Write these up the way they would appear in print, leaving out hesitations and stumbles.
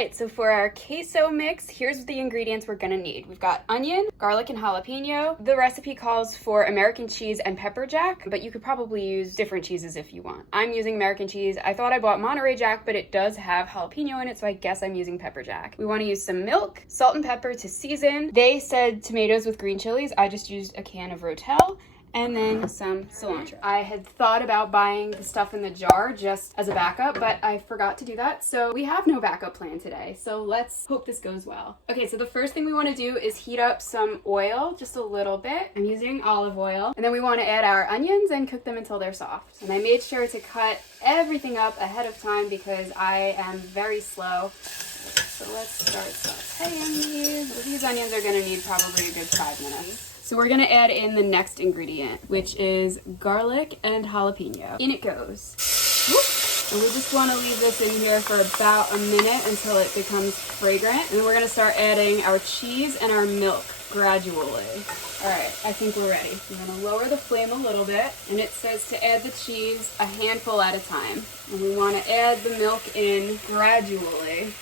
right, so for our queso mix, here's the ingredients we're gonna need. We've got onion, garlic, and jalapeno. The recipe calls for American cheese and pepper jack, but you could probably use different cheeses if you want. I'm using American cheese. I thought I bought Monterey Jack, but it does have jalapeno in it, so I guess I'm using pepper jack. We wanna use some milk, salt and pepper to season. They said tomatoes with green chilies. I just used a can of Rotel. And then some cilantro. I had thought about buying the stuff in the jar just as a backup, but I forgot to do that. So we have no backup plan today. So let's hope this goes well. Okay, so the first thing we want to do is heat up some oil, just a little bit. I'm using olive oil. And then we want to add our onions and cook them until they're soft. And I made sure to cut everything up ahead of time because I am very slow. So let's start sauteing these. These onions are going to need probably a good 5 minutes. So we're gonna add in the next ingredient, which is garlic and jalapeno. In it goes. And we just wanna leave this in here for about a minute until it becomes fragrant. And then we're gonna start adding our cheese and our milk gradually. All right, I think we're ready. I'm gonna lower the flame a little bit, and it says to add the cheese a handful at a time. And we wanna add the milk in gradually.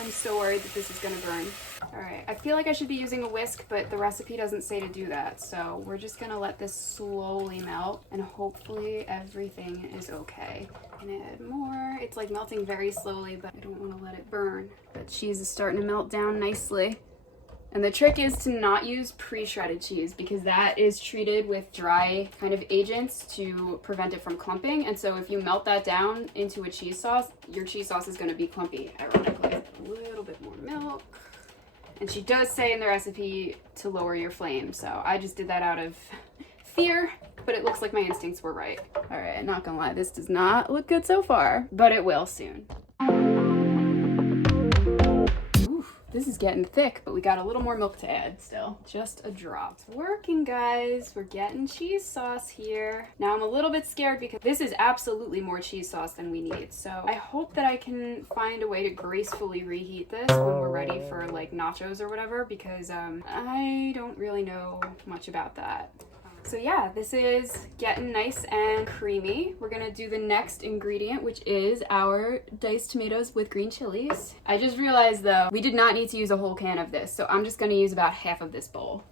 I'm so worried that this is gonna burn. All right, I feel like I should be using a whisk, but the recipe doesn't say to do that. So we're just gonna let this slowly melt and hopefully everything is okay. I'm gonna add more. It's like melting very slowly, but I don't wanna let it burn. The cheese is starting to melt down nicely. And the trick is to not use pre-shredded cheese because that is treated with dry kind of agents to prevent it from clumping. And so if you melt that down into a cheese sauce, your cheese sauce is gonna be clumpy, ironically. A little bit more milk. And she does say in the recipe to lower your flame, so I just did that out of fear, but it looks like my instincts were right. All right, I'm not gonna lie, this does not look good so far, but it will soon. This is getting thick, but we got a little more milk to add still. Just a drop. It's working, guys. We're getting cheese sauce here. Now I'm a little bit scared because this is absolutely more cheese sauce than we need. So I hope that I can find a way to gracefully reheat this when we're ready for like nachos or whatever, because I don't really know much about that. So yeah, this is getting nice and creamy. We're gonna do the next ingredient, which is our diced tomatoes with green chilies. I just realized though, we did not need to use a whole can of this, so I'm just gonna use about half of this bowl.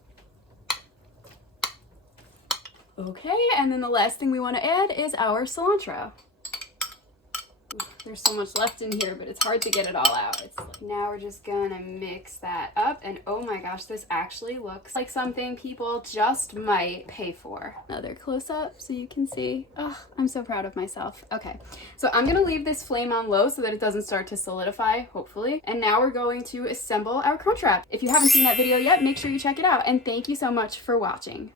Okay, and then the last thing we wanna add is our cilantro. There's so much left in here, but it's hard to get it all out. It's like, now we're just gonna mix that up, and oh my gosh, this actually looks like something people just might pay for. Another close-up so you can see. Oh, I'm so proud of myself. Okay, so I'm gonna leave this flame on low so that it doesn't start to solidify, hopefully. And now we're going to assemble our crunch wrap. If you haven't seen that video yet, make sure you check it out, and thank you so much for watching.